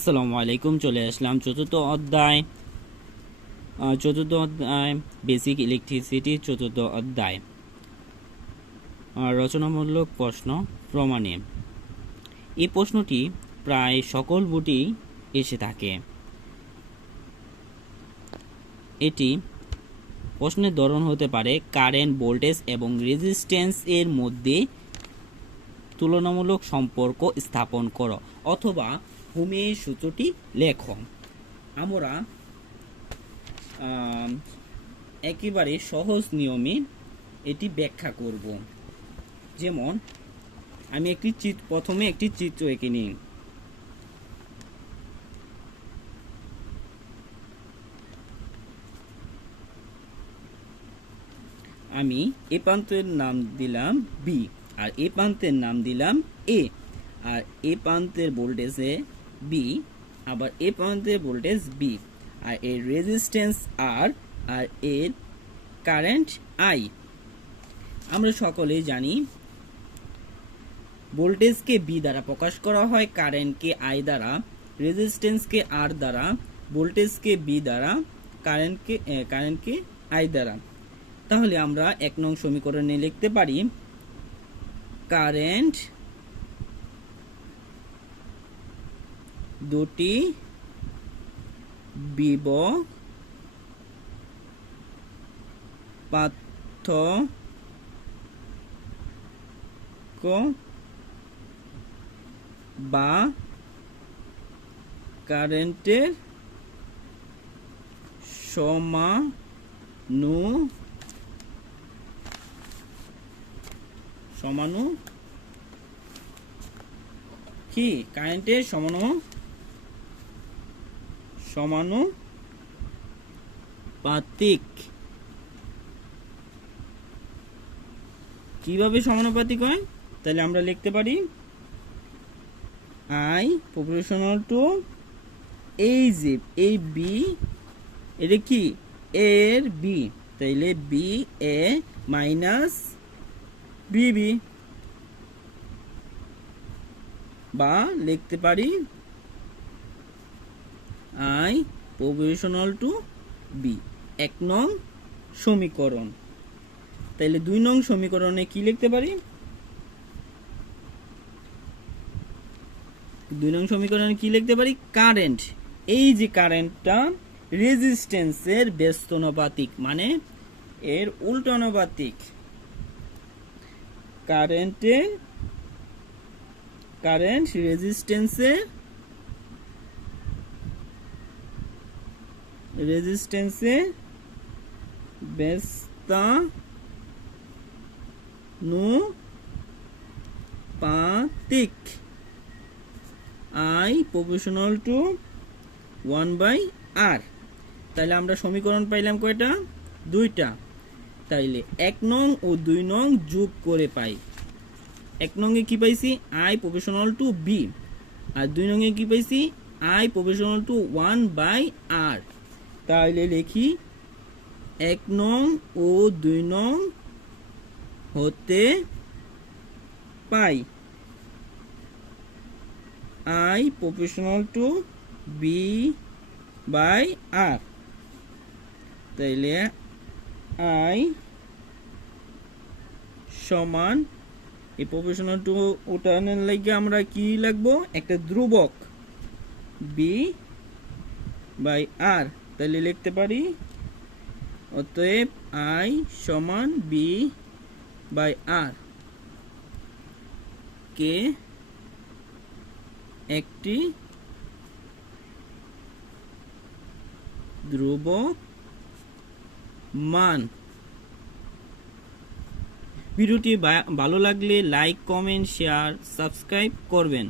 আসসালামু আলাইকুম। চলে আসলাম চতুর্থ অধ্যায় বেসিক ইলেকট্রিসিটি চতুর্থ অধ্যায় রচনামূলক প্রশ্ন প্রমাণে। এই প্রশ্নটি প্রায় সকল বইতেই এসে থাকে। এটি প্রশ্নের ধরন হতে পারে কারেন্ট, ভোল্টেজ এবং রেজিস্ট্যান্স এর মধ্যে তুলনামূলক সম্পর্ক স্থাপন করো, অথবা হোমের সূত্রটি লেখো। আমরা একেবারে সহজ নিয়মে এটি ব্যাখ্যা করব। যেমন আমি প্রথমে একটি চিত্র এঁকে নিই। আমি এ প্রান্তের নাম দিলাম বি, আর এ প্রান্তের নাম দিলাম এ, আর এ প্রান্তের ভোল্টেজে বি, আবার এ প্রান্তের ভোল্টেজ বি, আর এর রেজিস্ট্যান্স আর, আর এর কারেন্ট আই। আমরা সকলেই জানি ভোল্টেজকে বি দ্বারা প্রকাশ করা হয়, কারেন্টকে আই দ্বারা, রেজিস্ট্যান্সকে আর দ্বারা, ভোল্টেজকে বি দ্বারা, কারেন্টকে আই দ্বারা। তাহলে আমরা 1 নং সমীকরণে লিখতে পারি কারেন্ট দুটি বিভব পার্থক্য বা কারেন্টের কারেন্টের সমানুপাতিক। কিভাবে সমানুপাতিক হয়? তাহলে আমরা লিখতে পারি I proportional to এই যে এই বি, এটা কি এর বি, তাইলে বি এ মাইনাস বিবি, বা লিখতে পারি I proportional to বি। 1 নং সমীকরণ। তাইলে 2 নং সমীকরণে কি লিখতে পারি? 2 নং সমীকরণে কি লিখতে পারি? কারেন্ট, এই যে কারেন্টটা রেজিস্ট্যান্সের ব্যস্তানুপাতিক, মানে এর উল্টানুপাতিক। Current রেজিস্ট্যান্সে ব্যস্তানুপাতিক। I proportional to 1/r। তাহলে আমরা সমীকরণ পাইলাম কয়টা? 2টা। তাইলে 1 নং ও 2 নং যোগ করে পাই। 1 নং এ কি পাইছি? I proportional to b, আর 2 নং এ কি পাইছি? I proportional to 1/r। তাহলে লিখি 1 নং ও 2 নং হতে পাই I proportional to b/r। তাইলে I সমান, এই প্রপোর্শনাল টু উঠানোর লাগে আমরা কি লিখবো? একটা ধ্রুবক b/r। তাহলে লিখতে পারি অতএব I সমান b/r, কে একটি ধ্রুবক মান। ভিডিওটি ভালো লাগলে লাইক, কমেন্ট, শেয়ার, সাবস্ক্রাইব করবেন।